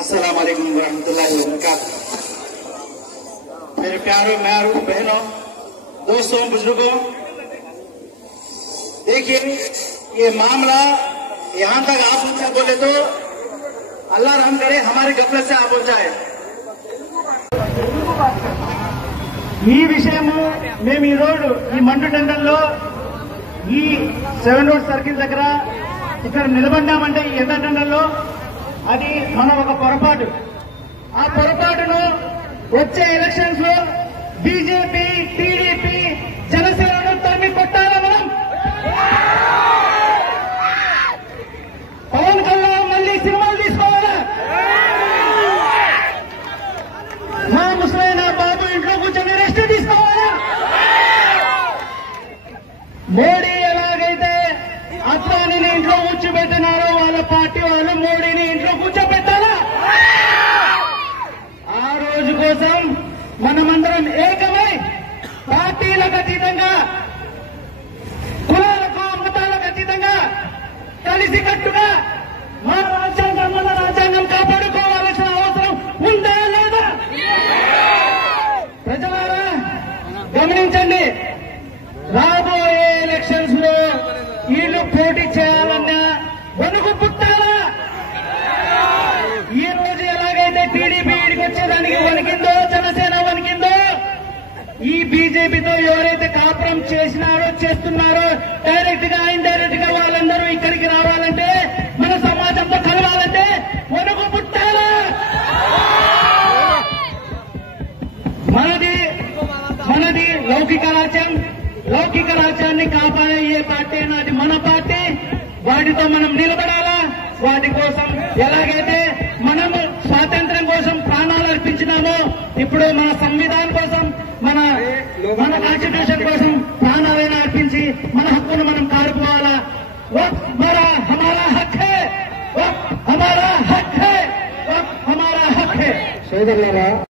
अस्सलाम वालेकुम वरहमतुल्लाहि वबरकातुह। मेरे प्यारों महबूब बहनों, दोस्तों, बुजुर्गों, देखिए ये मामला यहाँ तक आ पहुंचा, बोले तो अल्लाह रहम करे हमारे गफलत से आ पहुंचाए। ఈ విషయము మేము ఈ రోజు ఈ మండు టెండర్లో ఈ 7 రోడ్ సర్కిల్ దగ్గర ఇక్కడ నిలబడ్డామంటే ఈ ఎండ టెండర్లో అది మన ఒక పొరపాటు. ఆ పొరపాటును వచ్చే ఎలక్షన్స్ లో బీజేపీ, టీడీపీ, జనసేనను తరిమి కొట్టాలా మనం. పవన్ కళ్యాణ్ మళ్ళీ సినిమాలు తీసుకోవాలా? మా ముసలైన బాబు ఇంట్లో కూర్చొని రెస్ట్ తీసుకోవాలా? మోడీ ఎలాగైతే అద్వానీని ఇంట్లో కూర్చోబెట్టినారో వాళ్ళ పార్టీ వాళ్ళు మోడీని ఇంట్లో కూర్చోబెట్టాలా? ఆ రోజు కోసం మనమందరం ఏకమై పార్టీలకు అతీతంగా, కులాలకు మతాలకు అతీతంగా కలిసికట్టుగా మన రాజ్యాంగం కాపాడుకోవాల్సిన అవసరం ఉందా లేదా? ప్రజలారా గమనించండి, రాబోయే ఎలక్షన్స్ లో వీళ్ళు పోటీ చేయాలన్నా వణుకు పుట్టాలా? ఈ రోజు ఎలాగైతే టీడీపీ ఇడికి వచ్చేదానికి వణికిందో, జనసేన వణికిందో, ఈ బీజేపీతో ఎవరైతే కాపురం చేసినారో, చేస్తున్నారో, డైరెక్ట్ గా ఇండైరెక్ట్ గా వాళ్ళందరూ ఇక్కడికి రావాలంటే, మన సమాజంతో కలవాలంటే వణుకు పుట్టాలా? మనది లౌకిక రాజ్యం. లౌకిక రాజ్యాన్ని కాపాడే ఏ పార్టీ అయినా అది మన పార్టీ. వాటితో మనం నిలబడాలా. వాటి కోసం ఎలాగైతే మనము స్వాతంత్ర్యం కోసం ప్రాణాలు అర్పించినామో, ఇప్పుడు మన సంవిధానం కోసం, మన కాన్స్టిట్యూషన్ కోసం ప్రాణాలైనా అర్పించి మన హక్కును మనం కారుకోవాలా. హమారా హక్ హై, హమారా హక్ హై, హమారా హక్ హై. సోదరులారా,